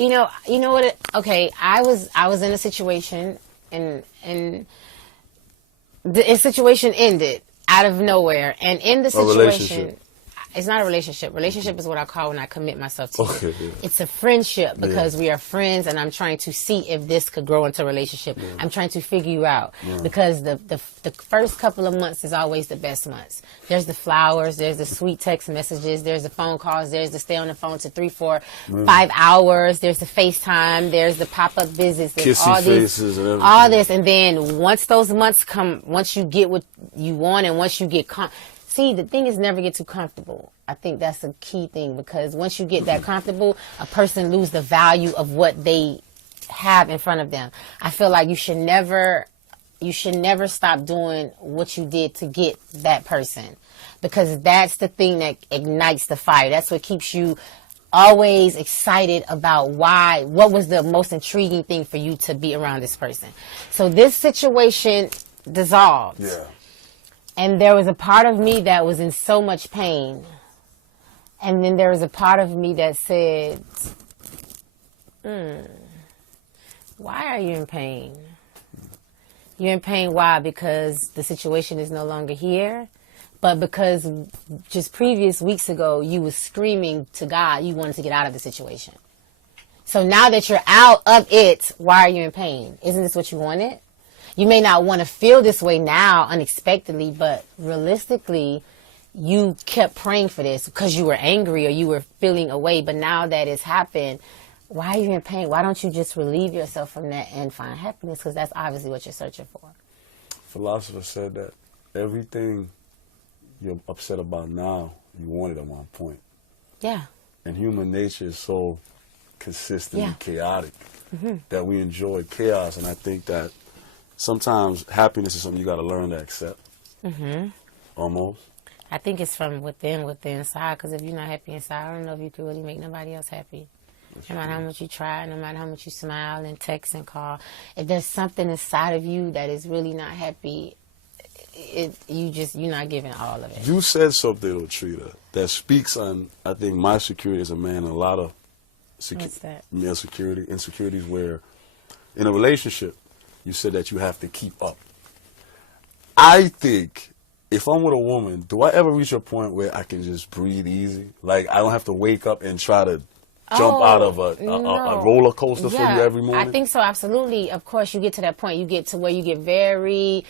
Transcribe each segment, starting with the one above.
You know what? Okay, I was in a situation, and the situation ended out of nowhere, and in the A situation, relationship. it's not a relationship. Relationship is what I call when I commit myself to Okay, you. yeah. It's a friendship because Yeah. we are friends, and I'm trying to see if this could grow into a relationship. I'm trying to figure you out because the first couple of months is always the best months. There's the flowers, there's the sweet text messages, there's the phone calls, there's the stay on the phone to 3, 4, 5 hours, there's the FaceTime, there's the pop-up visits, there's Kissy all these, faces and everything. all this, and then once those months come, once you get what you want, and once you get see, the thing is never get too comfortable. I think that's a key thing because once you get that comfortable, a person lose the value of what they have in front of them. I feel like you should never stop doing what you did to get that person because that's the thing that ignites the fire. That's what keeps you always excited about what was the most intriguing thing for you to be around this person. So this situation dissolved. Yeah. And there was a part of me that was in so much pain. And then there was a part of me that said, why are you in pain? You're in pain, why? Because the situation is no longer here? But because just previous weeks ago, you were screaming to God, you wanted to get out of the situation. So now that you're out of it, why are you in pain? Isn't this what you wanted? You may not want to feel this way now unexpectedly, but realistically, you kept praying for this because you were angry or you were feeling away. But now that it's happened, why are you in pain? Why don't you just relieve yourself from that and find happiness? Because that's obviously what you're searching for. Philosopher said that everything you're upset about now, you wanted at one point. Yeah. And human nature is so consistent and chaotic Mm-hmm. that we enjoy chaos. And I think that sometimes happiness is something you got to learn to accept. Mm-hmm. Almost. I think it's from within inside. Because if you're not happy inside, I don't know if you can really make nobody else happy. No matter how much you try, no matter how much you smile and text and call, if there's something inside of you that is really not happy, you're not giving all of it. You said something, though, Trita, that speaks on, I think, my security as a man and a lot of What's that? male insecurities where in a relationship, you said that you have to keep up. I think if I'm with a woman, do I ever reach a point where I can just breathe easy? Like, I don't have to wake up and try to jump out of a roller coaster for you every morning? I think so, absolutely. Of course, you get to that point. You get to where you get very...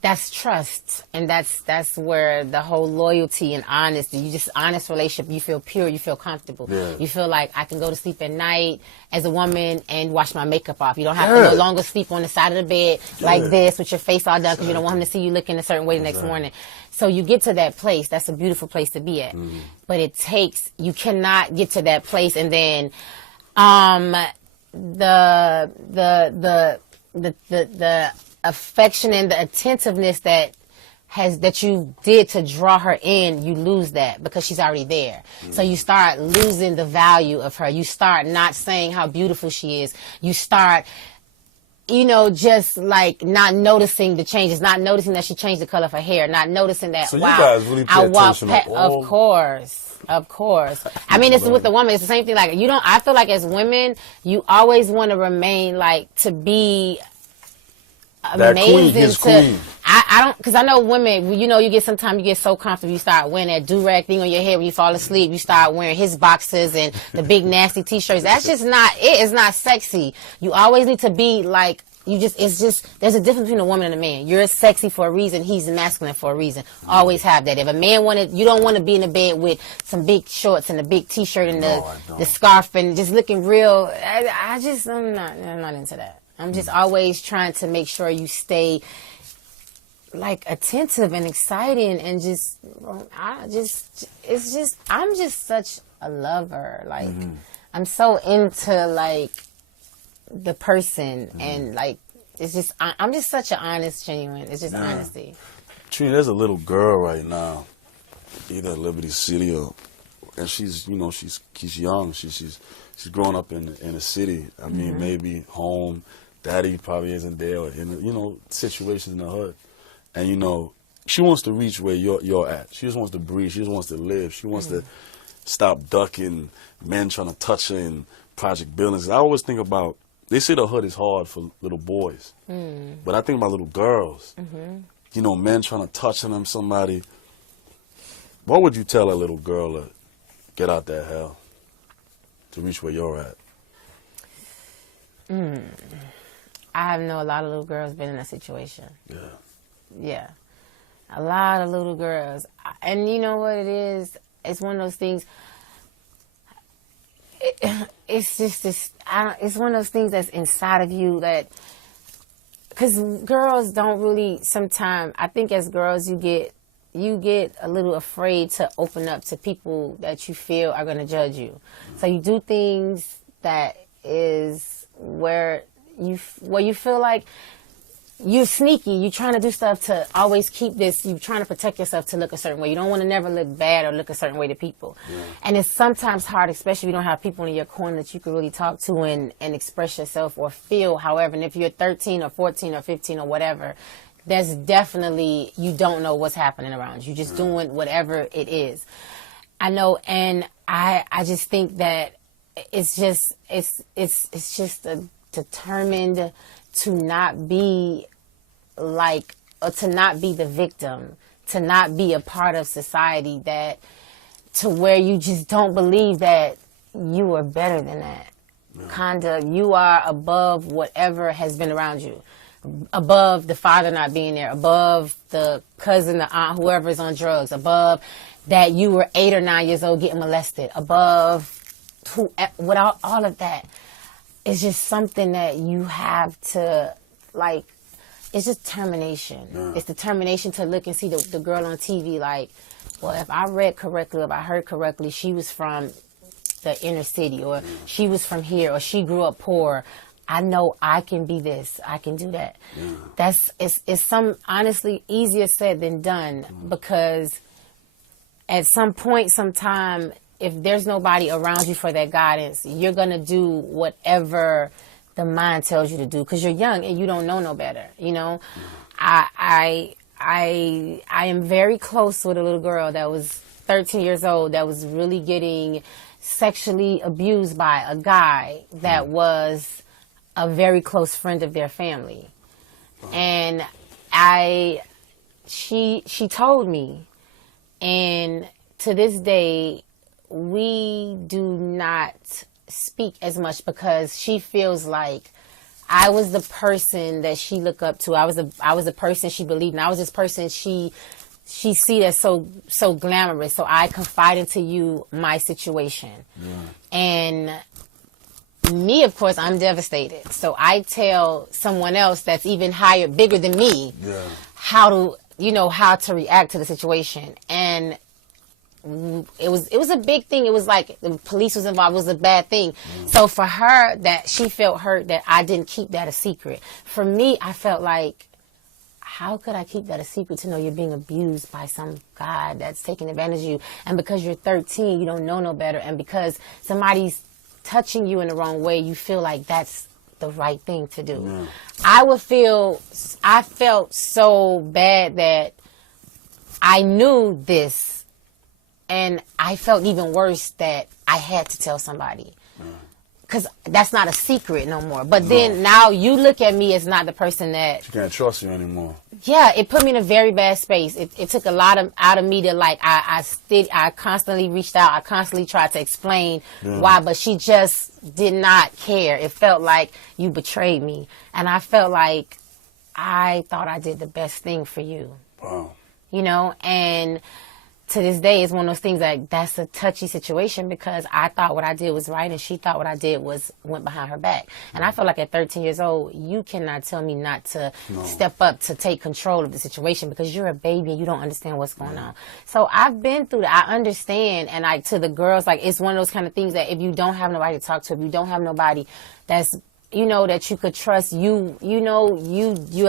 That's trust, and that's where the whole loyalty and honesty. You just honest relationship. You feel pure. You feel comfortable. Yeah. You feel like I can go to sleep at night as a woman and wash my makeup off. You don't have to no longer sleep on the side of the bed like this with your face all done because you don't want him to see you looking a certain way the next morning. So you get to that place. That's a beautiful place to be at. But it takes. You cannot get to that place and then the affection and the attentiveness that you did to draw her in, you lose that because she's already there. So you start losing the value of her. You start not saying how beautiful she is. You start, just like not noticing the changes, not noticing that she changed the color of her hair, not noticing that, so you guys really pay attention to all... Of course. I mean, it's with the woman. It's the same thing. Like, I feel like as women, you always want to remain to be amazing queen. I don't, because I know women, sometimes you get so comfortable, you start wearing that do-rag thing on your head when you fall asleep, you start wearing his boxes and the big nasty t-shirts. That's just not it. It's not sexy. You always need to be there's a difference between a woman and a man. You're sexy for a reason, he's masculine for a reason. Always have that. If a man you don't want to be in the bed with some big shorts and a big t-shirt and the scarf and just looking real, I'm not into that. I'm just always trying to make sure you stay attentive and exciting and I'm just such a lover. I'm so into the person and it's just I'm just such an honest, genuine. It's just honesty. Trina, there's a little girl right now, either at Liberty City and she's she's young. She's growing up in a city. I mean, maybe home. Daddy probably isn't there, or in situations in the hood, and she wants to reach where you're at. She just wants to breathe. She just wants to live. She wants to stop ducking men trying to touch her and Project Billings. I always think about, they say the hood is hard for little boys, but I think about little girls. You know, men trying to touch on them, somebody. What would you tell a little girl to get out that hell to reach where you're at? I know a lot of little girls been in that situation. Yeah. Yeah. A lot of little girls. And you know what it is? It's one of those things. It's just this. It's one of those things that's inside of you that, because girls don't really. Sometimes I think as girls you get a little afraid to open up to people that you feel are going to judge you. So you do things that is where you feel like you're sneaky. You're trying to do stuff to always keep this. You're trying to protect yourself to look a certain way. You don't want to never look bad or look a certain way to people. Yeah. And it's sometimes hard, especially if you don't have people in your corner that you can really talk to and express yourself or feel however. And if you're 13 or 14 or 15 or whatever, there's definitely, you don't know what's happening around you. You're just doing whatever it is. I know, and I just think that it's just determined to not be like, or to not be the victim, to not be a part of society that, to where you just don't believe that you are better than that. Yeah. Kinda, you are above whatever has been around you. Above the father not being there, above the cousin, the aunt, whoever is on drugs, above that you were 8 or 9 years old getting molested, above without all of that. It's just something that you have to, like, it's just determination. Yeah. It's determination to look and see the girl on TV like, well, if I read correctly, if I heard correctly, she was from the inner city, or she was from here, or she grew up poor. I know I can be this. I can do that. Yeah. It's some, honestly, easier said than done, because at some point, sometime, if there's nobody around you for that guidance, you're going to do whatever the mind tells you to do, because you're young and you don't know no better. You know, I am very close with a little girl that was 13 years old that was really getting sexually abused by a guy that was a very close friend of their family. And she told me, and to this day, we do not speak as much, because she feels like I was the person that she looked up to. I was the person she believed in. I was this person she see as so glamorous. So I confide into you my situation. Yeah. And me, of course, I'm devastated. So I tell someone else that's even higher, bigger than me, how to react to the situation. And it was a big thing. It was like the police was involved. It was a bad thing. So for her, that she felt hurt that I didn't keep that a secret. For me, I felt like, how could I keep that a secret to know you're being abused by some guy that's taking advantage of you? And because you're 13, you don't know no better. And because somebody's touching you in the wrong way, you feel like that's the right thing to do. Yeah. I felt so bad that I knew this, and I felt even worse that I had to tell somebody, because that's not a secret no more. But then now you look at me as not the person that she can't trust you anymore. Yeah, it put me in a very bad space. It took a lot out of me to, like, I constantly reached out. I constantly tried to explain why, but she just did not care. It felt like you betrayed me, and I felt like I thought I did the best thing for you. Wow. You know, and to this day, it's one of those things that's a touchy situation, because I thought what I did was right and she thought what I did went behind her back. And I feel like at 13 years old, you cannot tell me not to step up to take control of the situation, because you're a baby and you don't understand what's going on. So I've been through that. I understand. And to the girls, like, it's one of those kind of things that if you don't have nobody to talk to, if you don't have nobody that's, that you could trust, you're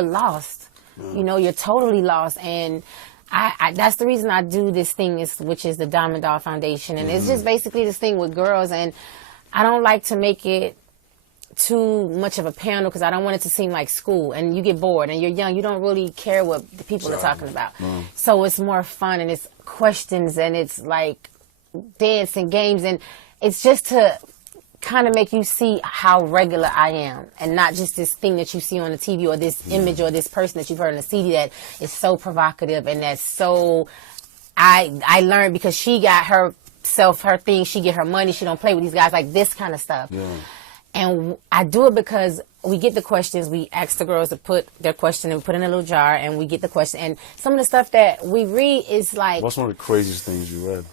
lost. You're totally lost. And that's the reason I do this thing, which is the Diamond Doll Foundation. And it's just basically this thing with girls. And I don't like to make it too much of a panel, because I don't want it to seem like school. And you get bored and you're young. You don't really care what the people are talking about. So it's more fun, and it's questions, and it's like dance and games. And it's just to kind of make you see how regular I am, and not just this thing that you see on the TV or this image or this person that you've heard on the CD that is so provocative and that's so. I learned because she got her thing. She get her money. She don't play with these guys, like this kind of stuff. Yeah. And I do it because we get the questions. We ask the girls to put their question and put in a little jar, and we get the question. And some of the stuff that we read is like. What's one of the craziest things you read?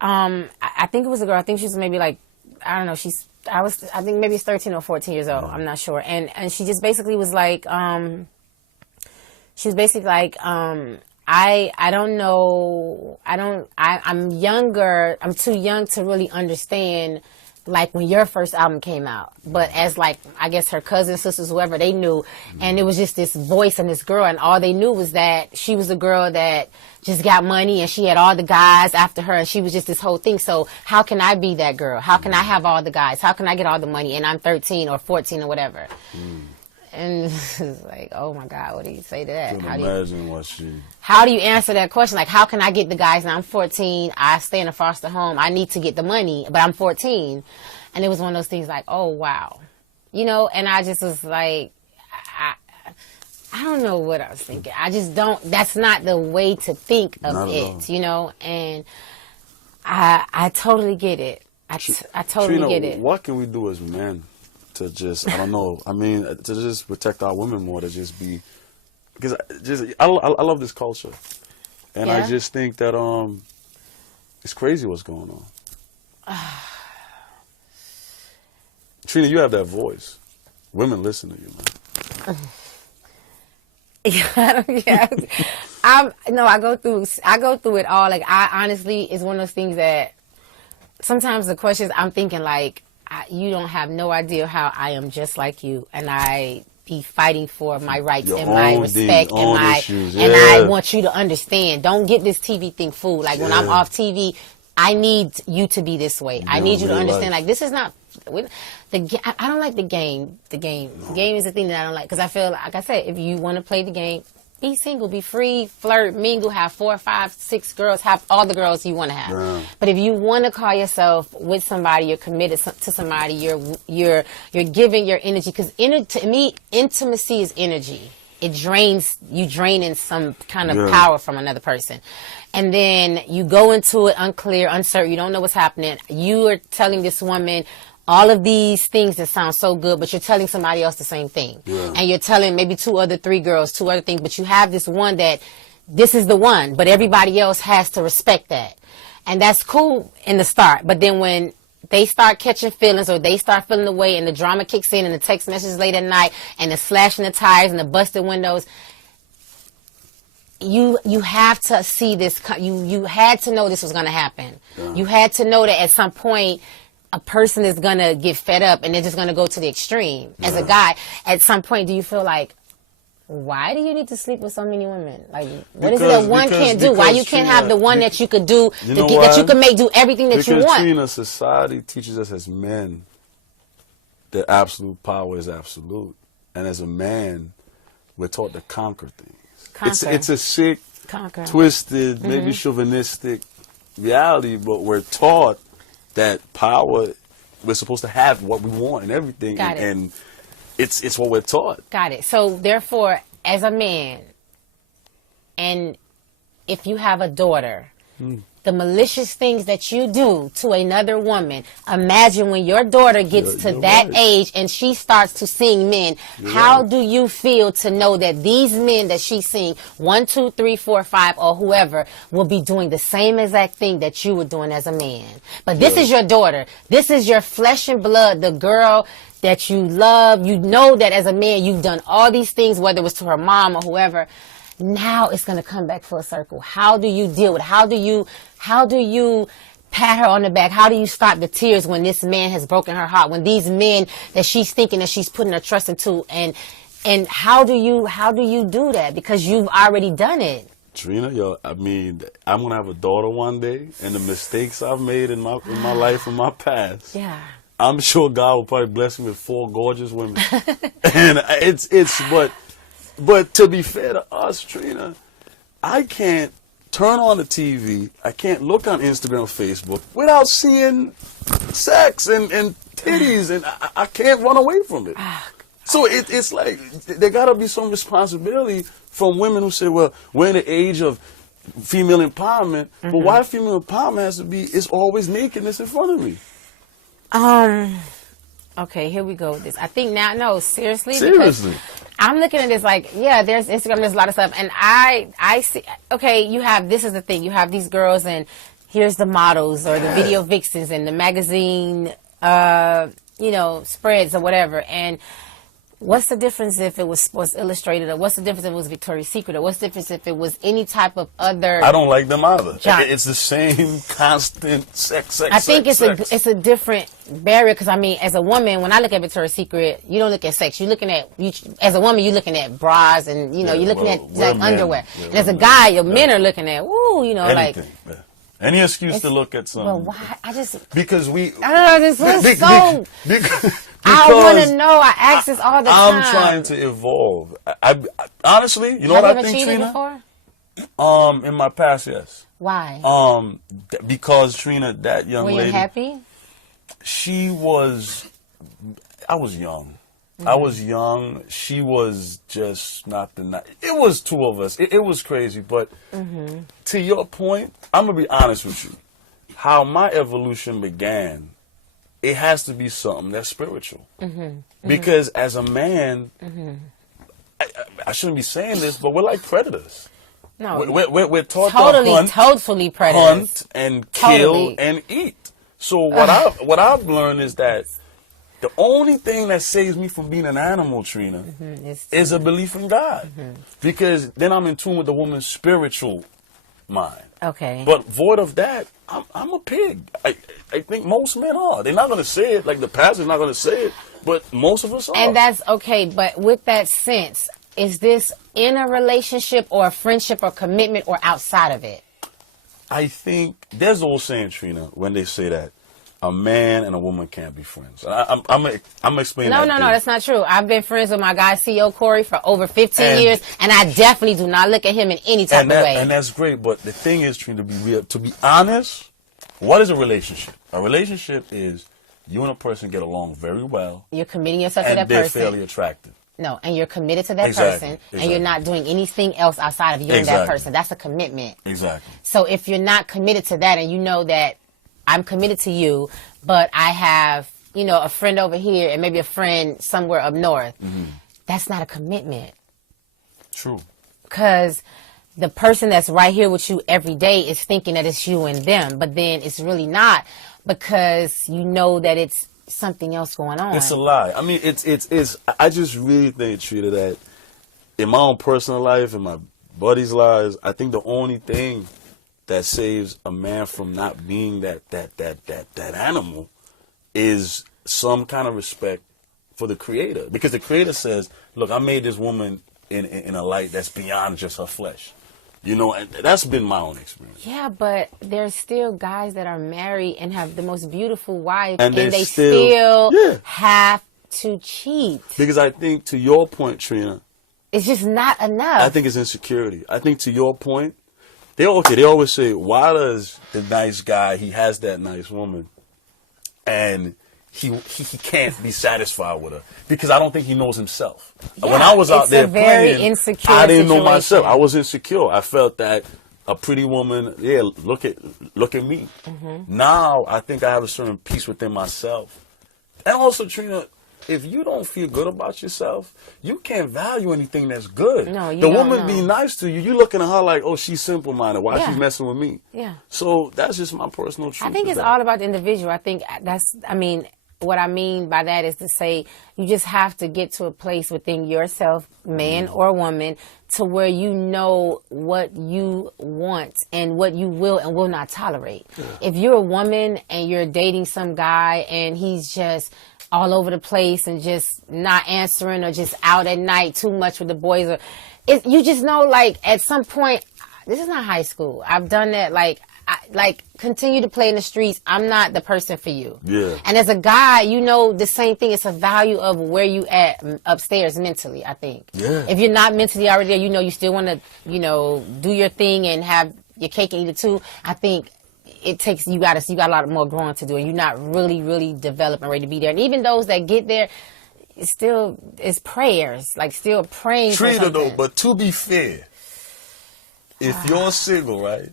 I think it was a girl. I think she was maybe like, I don't know. I think maybe it's 13 or 14 years old. I'm not sure. And she just basically was like, I don't know. I'm younger. I'm too young to really understand, like, when your first album came out. But as, like, I guess her cousins, sisters, whoever, they knew. And it was just this voice and this girl. And all they knew was that she was a girl that just got money and she had all the guys after her. And she was just this whole thing. So how can I be that girl? How can I have all the guys? How can I get all the money? And I'm 13 or 14 or whatever. And it's like, oh my God, what do you say to that? How do you answer that question? Like, how can I get the guys? Now I'm 14. I stay in a foster home. I need to get the money, but I'm 14. And it was one of those things like, oh wow, and I just was like, I don't know what I was thinking. I just don't, that's not the way to think of it, and I totally get it. I totally get it. What can we do as men to just, I don't know, to just protect our women more, to just be, because I love this culture. And I just think that it's crazy what's going on. Trina, you have that voice. Women listen to you, man. I go through it all. Like, I honestly, it's one of those things that sometimes the questions I'm thinking like, you don't have no idea how I am just like you, and I be fighting for my rights and my respect and my issues. And I want you to understand. Don't get this TV thing fooled. Like, when I'm off TV, I need you to be this way. I need you to understand. Like, this is not I don't like the game. The game is the thing that I don't like, because I feel like I said, if you want to play the game, be single, be free, flirt, mingle, have 4, 5, 6 girls, have all the girls you want to have. Yeah. But if you want to call yourself with somebody, you're committed to somebody, you're giving your energy, because to me, intimacy is energy. It drains, you drain in some kind of power from another person. And then you go into it unclear, uncertain, you don't know what's happening. You are telling this woman all of these things that sound so good, but you're telling somebody else the same thing. Yeah. And you're telling maybe 3 girls, 2 other things, but you have this one that this is the one, but everybody else has to respect that. And that's cool in the start. But then when they start catching feelings, or they start feeling the way, and the drama kicks in, and the text messages late at night, and the slashing the tires and the busted windows, you have to see this. You had to know this was going to happen. Yeah. You had to know that at some point a person is going to get fed up and they're just going to go to the extreme. As a guy, at some point, do you feel like, why do you need to sleep with so many women? Like, what is it that one can't do? Why you can't have the one that you could do, that you can make do everything that you want? Because, Trina, society teaches us as men that absolute power is absolute. And as a man, we're taught to conquer things. It's a sick, twisted, maybe chauvinistic reality, but we're taught that power, we're supposed to have what we want and everything. And it's what we're taught. Got it. So therefore, as a man, and if you have a daughter, the malicious things that you do to another woman, imagine when your daughter gets to that age and she starts to sing men, how do you feel to know that these men that she's seeing, 1, 2, 3, 4, 5, or whoever, will be doing the same exact thing that you were doing as a man? But this is your daughter. This is your flesh and blood, the girl that you love. You know that as a man, you've done all these things, whether it was to her mom or whoever. Now it's going to come back full circle. How do you deal with it? How do you pat her on the back? How do you stop the tears when this man has broken her heart? When these men that she's thinking that she's putting her trust into, and how do you do that? Because you've already done it. Trina, I'm going to have a daughter one day, and the mistakes I've made in my life, in my past. Yeah. I'm sure God will probably bless me with 4 gorgeous women. And but to be fair to us, Trina, I can't turn on the TV, I can't look on Instagram or Facebook without seeing sex and titties, and I can't run away from it. So it's like there gotta be some responsibility from women who say, well, we're in the age of female empowerment, but why female empowerment has to be, it's always nakedness in front of me. Okay, here we go with this. I think now, no, seriously. Seriously. Because I'm looking at this like, yeah, there's Instagram, there's a lot of stuff. And I see, okay, you have, this is the thing, you have these girls and here's the models or the video vixens and the magazine, spreads or whatever. And what's the difference if it was Sports Illustrated, or what's the difference if it was Victoria's Secret, or what's the difference if it was any type of other? I don't like them either. John. It's the same constant sex. I think it's a different barrier, because I mean, as a woman, when I look at Victoria's Secret, you don't look at sex. You're looking at, as a woman, you're looking at bras and you're looking at like underwear. And as a guy, your men are looking at anything, like any excuse to look at something. Well, why? Because I don't know. This was so. Because I want to know. I ask this all the time. I'm trying to evolve. I honestly, you know Have what you I think, cheated Trina? before? In my past, yes. Why? Because Trina, that young lady. Were you happy? She was. I was young. I was young. She was just not the night. It was two of us. It was crazy. But to your point, I'm gonna be honest with you. How my evolution began, it has to be something that's spiritual. Because as a man, I shouldn't be saying this, but we're like predators. No, we're taught totally, to totally predators. hunt and kill and eat. So what I've learned is that the only thing that saves me from being an animal, Trina, is a belief in God. Because then I'm in tune with the woman's spiritual mind. Okay. But void of that, I'm a pig. I think most men are. They're not going to say it, like the pastor's not going to say it, but most of us are. And that's okay. But with that sense, is this in a relationship or a friendship or commitment or outside of it? I think there's the old saying, Trina, when they say that a man and a woman can't be friends. I'm explaining that. No, that's not true. I've been friends with my guy, CEO Corey, for over 15 years, and I definitely do not look at him in any type of way. And that's great, but the thing is, Trina, to be real, to be honest, what is a relationship? A relationship is you and a person get along very well. You're committing yourself to that person. And they're fairly attractive. No, and you're committed to that person, and you're not doing anything else outside of you and that person. That's a commitment. Exactly. So if you're not committed to that, and you know that I'm committed to you, but I have, a friend over here and maybe a friend somewhere up north, that's not a commitment. True. Because the person that's right here with you every day is thinking that it's you and them, but then it's really not, because you know that it's something else going on. It's a lie. I mean, it's. I just really think, Trina, that in my own personal life, in my buddies' lives, I think the only thing that saves a man from not being that animal is some kind of respect for the Creator. Because the Creator says, look, I made this woman in a light that's beyond just her flesh. And that's been my own experience. Yeah, but there's still guys that are married and have the most beautiful wife, and they still have to cheat. Because I think, to your point, Trina, it's just not enough. I think it's insecurity. I think, to your point, they always say, why does the nice guy, he has that nice woman, and he can't be satisfied with her? Because I don't think he knows himself. Yeah, when I was out there very playing, insecure I didn't know situation. myself. I was insecure. I felt that a pretty woman, look at me. Now I think I have a certain peace within myself. And also, Trina, if you don't feel good about yourself, you can't value anything that's good. No, you the don't woman know. be nice to you, you looking at her like, oh, she's simple-minded. Why Yeah. she's messing with me? Yeah. So that's just my personal truth. I think it's all about the individual. I think what I mean by that is to say you just have to get to a place within yourself, man or woman, to where you know what you want and what you will and will not tolerate. Yeah. If you're a woman and you're dating some guy and he's just all over the place and just not answering or just out at night too much with the boys, or you just know, like, at some point, this is not high school. I've done that, continue to play in the streets. I'm not the person for you. Yeah. And as a guy, the same thing. It's a value of where you at upstairs mentally, I think. Yeah. If you're not mentally already there, you still want to, do your thing and have your cake and eat it too. I think it takes you got a lot more growing to do, and you're not really developed and ready to be there. And even those that get there, it's prayers, like still praying. Trina, for though, something. but to be fair, if you're single, right,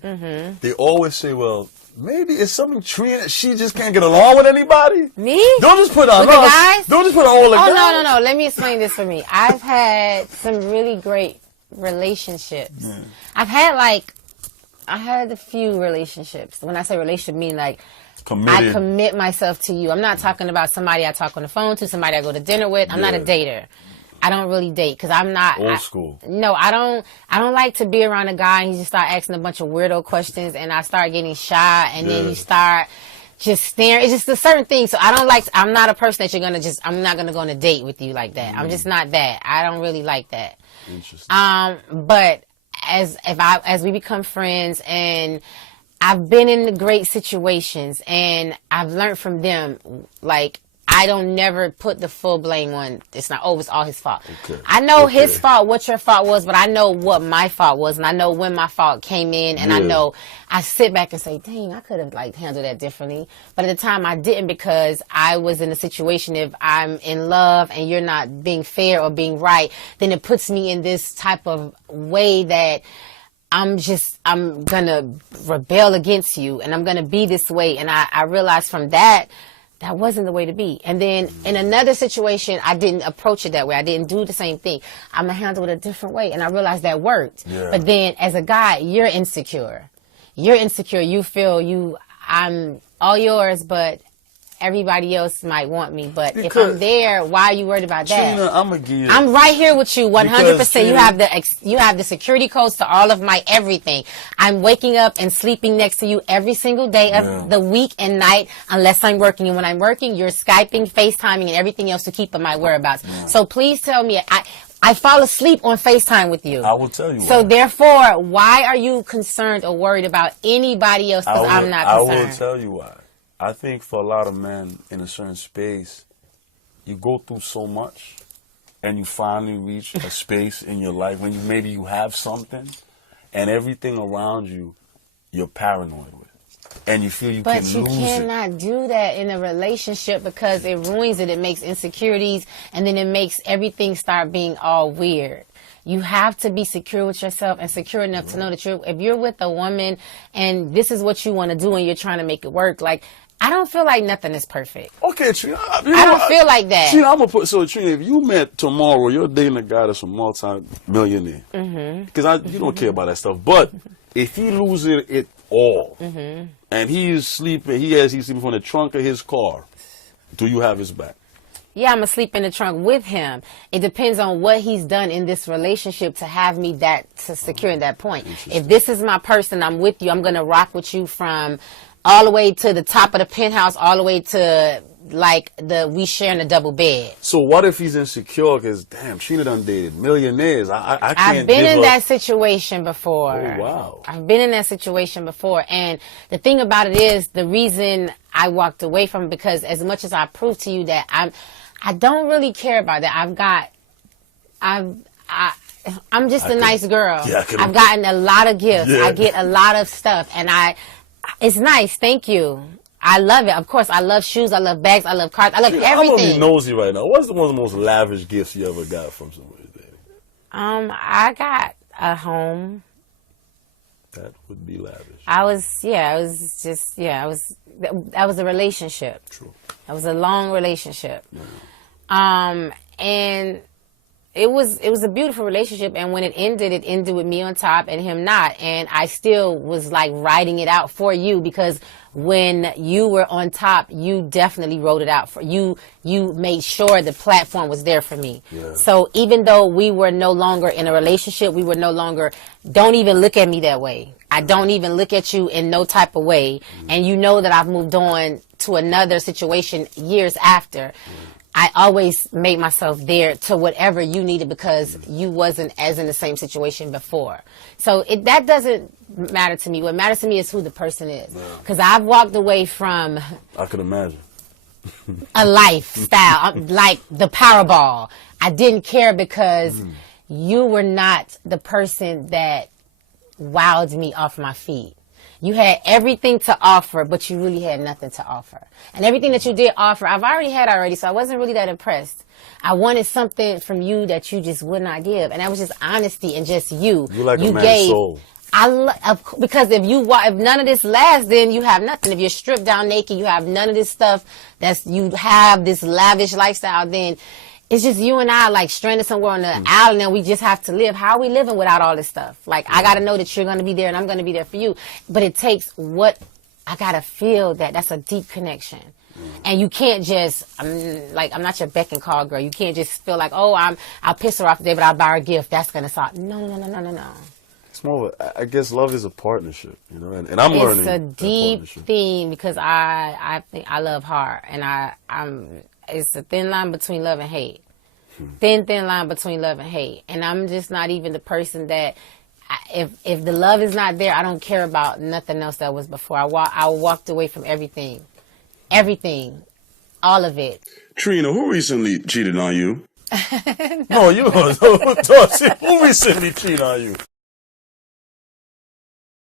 they always say, well, maybe it's something Trina, she just can't get along with anybody. Me? Don't just put on With the us. guys? Don't just put on all the guys. Oh, no. Let me explain this for me. I've had some really great relationships. I had a few relationships. When I say relationship, I mean like Committed. I commit myself to you. I'm not talking about somebody I talk on the phone to, somebody I go to dinner with. I'm not a dater. I don't really date because I'm not Old school. No, I don't like to be around a guy and he just start asking a bunch of weirdo questions and I start getting shy and then you start just staring. It's just a certain thing. So I'm not a person that I'm not gonna go on a date with you like that. I'm just not that. I don't really like that. Interesting. But as we become friends and I've been in great situations and I've learned from them, like, I don't never put the full blame on. It's all his fault. Okay. I know his fault, what your fault was, but I know what my fault was, and I know when my fault came in, and I know I sit back and say, "Dang, I could have handled that differently." But at the time, I didn't because I was in a situation. If I'm in love and you're not being fair or being right, then it puts me in this type of way that I'm gonna rebel against you, and I'm gonna be this way. And I realized from that wasn't the way to be. And then in another situation, I didn't approach it that way. I didn't do the same thing. I'm going to handle it a different way. And I realized that worked. Yeah. But then as a guy, you're insecure. You feel I'm all yours, but everybody else might want me. But if I'm there, why are you worried about that? Trina, I'm going to give you... I'm right here with you 100%. Trina, You have the security codes to all of my everything. I'm waking up and sleeping next to you every single day of the week and night unless I'm working. And when I'm working, you're Skyping, FaceTiming, and everything else to keep on my whereabouts. Yeah. So please tell me, I fall asleep on FaceTime with you. I will tell you So why. therefore, why are you concerned or worried about anybody else? Because I'm not concerned. I will tell you why. I think for a lot of men in a certain space, you go through so much and you finally reach a space in your life when maybe you have something and everything around you, you're paranoid with. And you feel you can lose it. But you cannot do that in a relationship because it ruins it. It makes insecurities and then it makes everything start being all weird. You have to be secure with yourself and secure enough to know that if you're with a woman and this is what you want to do and you're trying to make it work, like, I don't feel like nothing is perfect. Okay, Trina. I don't feel like that. Trina, I'm gonna Trina, if you met tomorrow, you're dating a guy that's a multi-millionaire. Because you don't care about that stuff. But if he loses it all, and he's sleeping, he's sleeping from the trunk of his car, do you have his back? Yeah, I'm going to sleep in the trunk with him. It depends on what he's done in this relationship to have me to secure in that point. If this is my person, I'm with you. I'm going to rock with you from all the way to the top of the penthouse, all the way to like we sharing a double bed. So what if he's insecure because, damn, Trina done dated millionaires. I can't I've been in that situation before. Oh, wow. I've been in that situation before. And the thing about it is the reason I walked away from it because as much as I proved to you that I don't really care about that. I'm just a nice girl. Yeah, I've gotten a lot of gifts. Yeah. I get a lot of stuff and it's nice. Thank you. I love it. Of course, I love shoes. I love bags. I love cars. I love everything. I'm gonna be nosy right now. What's one of the most lavish gifts you ever got from somebody? I got a home. That would be lavish. That was a relationship. True. That was a long relationship. Yeah. And it was a beautiful relationship, and when it ended with me on top and him not, and I still was like writing it out for you because when you were on top, you definitely wrote it out for you. You made sure the platform was there for me. Yeah. So even though we were no longer in a relationship, we were no longer, don't even look at me that way. I don't even look at you in no type of way. And you know that I've moved on to another situation years after. I always made myself there to whatever you needed because you wasn't as in the same situation before. So that doesn't matter to me. What matters to me is who the person is. Because I've walked away from... I could imagine. a lifestyle, like the Powerball. I didn't care because you were not the person that wowed me off my feet. You had everything to offer, but you really had nothing to offer. And everything that you did offer, I've already had already, so I wasn't really that impressed. I wanted something from you that you just would not give, and that was just honesty and just you. You like a man's soul. Because if none of this lasts, then you have nothing. If you're stripped down naked, you have none of this stuff. You have this lavish lifestyle. Then it's just you and I, like, stranded somewhere on the island, and we just have to live. How are we living without all this stuff? Like, I got to know that you're going to be there, and I'm going to be there for you. But it takes I got to feel that. That's a deep connection. And you can't just, I'm not your beck and call girl. You can't just feel like, oh, I'll piss her off today, but I'll buy her a gift. That's going to solve. No. It's more of I guess love is a partnership, you know, and I'm learning. It's a deep theme because I think I love hard, and it's a thin line between love and hate. Thin line between love and hate. And I'm just not even the person that, if the love is not there, I don't care about nothing else that was before. I walked away from everything. Everything. All of it. Trina, who recently cheated on you? No, you. Who recently cheated on you?